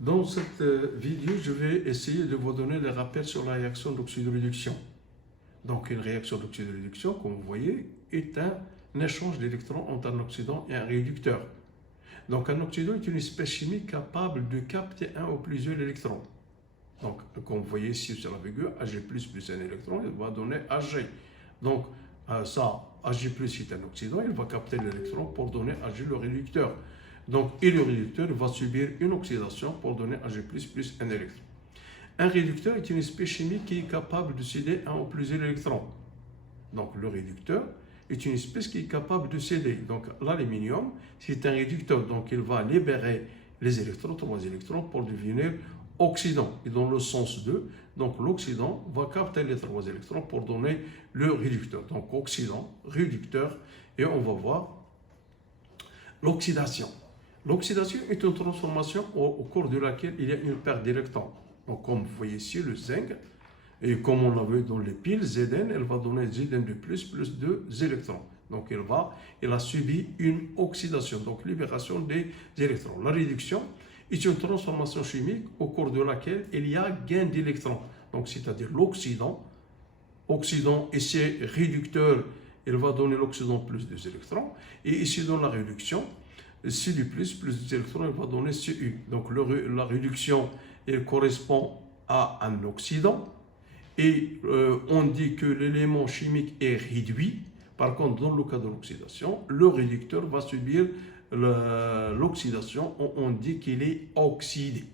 Dans cette vidéo, je vais essayer de vous donner des rappels sur la réaction d'oxydoréduction. Donc, une réaction d'oxydoréduction, comme vous voyez, est un échange d'électrons entre un oxydant et un réducteur. Donc, un oxydant est une espèce chimique capable de capter un ou plusieurs électrons. Donc, comme vous voyez ici sur la figure, Ag++ plus un électron, il va donner Ag. Donc, ça, Ag+ est un oxydant, il va capter l'électron pour donner Ag le réducteur. Donc, et le réducteur va subir une oxydation pour donner Ag++ plus un électron. Un réducteur est une espèce chimique qui est capable de céder un ou plusieurs électrons. Donc, le réducteur est une espèce qui est capable de céder. Donc, l'aluminium, c'est un réducteur. Donc, il va libérer les électrons, 3 électrons, pour devenir oxydant. Et dans le sens 2, donc l'oxydant va capter les 3 électrons pour donner le réducteur. Donc, oxydant, réducteur, et on va voir l'oxydation. L'oxydation est une transformation au cours de laquelle il y a une perte d'électrons. Donc, comme vous voyez ici, le zinc, et comme on l'a vu dans les piles, Zn, elle va donner Zn de plus 2 électrons. Donc, elle a subi une oxydation, donc libération des électrons. La réduction est une transformation chimique au cours de laquelle il y a gain d'électrons. Donc, c'est-à-dire l'oxydant, ici, réducteur, il va donner l'oxydant plus 2 électrons. Et ici, dans la réduction, Cu+, plus 2 électrons, il va donner Cu. Donc, la réduction, elle correspond à un oxydant. Et on dit que l'élément chimique est réduit. Par contre, dans le cas de l'oxydation, le réducteur va subir l'oxydation. On dit qu'il est oxydé.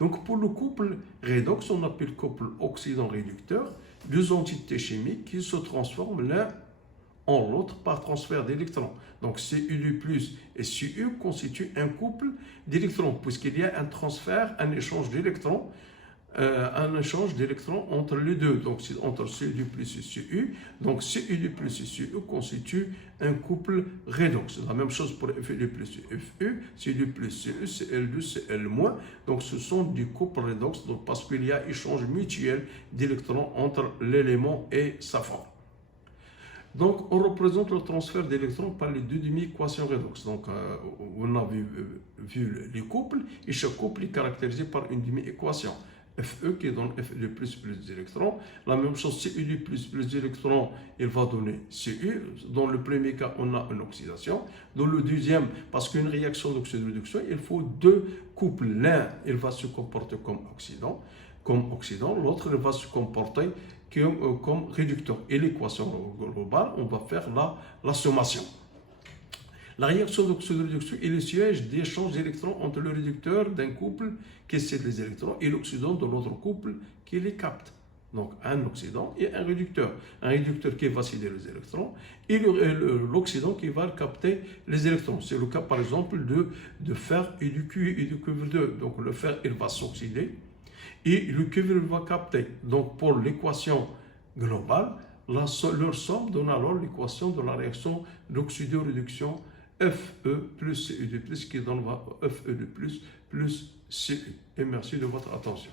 Donc, pour le couple redox, on appelle couple oxydant-réducteur, deux entités chimiques qui se transforment l'un en l'autre par transfert d'électrons. Donc, Cu et Cu constituent un couple d'électrons, puisqu'il y a un transfert, un échange d'électrons, entre les deux. Donc, c'est entre Cu et Cu. Donc, Cu plus et Cu constituent un couple redox. La même chose pour Fe plus et Fe, Cu plus Cu, Cl2, Cl-. Donc, ce sont des couples redox, donc, parce qu'il y a échange mutuel d'électrons entre l'élément et sa forme. Donc, on représente le transfert d'électrons par les deux demi-équations redox. Donc, on a vu les couples, et chaque couple est caractérisé par une demi-équation. Fe qui donne Fe de plus d'électrons. La même chose, Cu de plus d'électrons, il va donner Cu. Dans le premier cas, on a une oxydation. Dans le deuxième, parce qu'une réaction d'oxydoréduction, il faut deux couples. L'un, il va se comporter comme oxydant. L'autre, il va se comporter comme réducteur. Et l'équation globale, on va faire la sommation. La réaction d'oxydoréduction est le siège d'échange d'électrons entre le réducteur d'un couple qui cède les électrons et l'oxydant de l'autre couple qui les capte. Donc, un oxydant et un réducteur. Un réducteur qui va céder les électrons et l'oxydant qui va capter les électrons. C'est le cas, par exemple, de fer et du cuivre 2. Donc, le fer, il va s'oxyder et le cuivre va capter. Donc, pour l'équation globale, leur somme donne alors l'équation de la réaction d'oxydoréduction Fe plus Cu2+, qui donne Fe de plus Cu. Et merci de votre attention.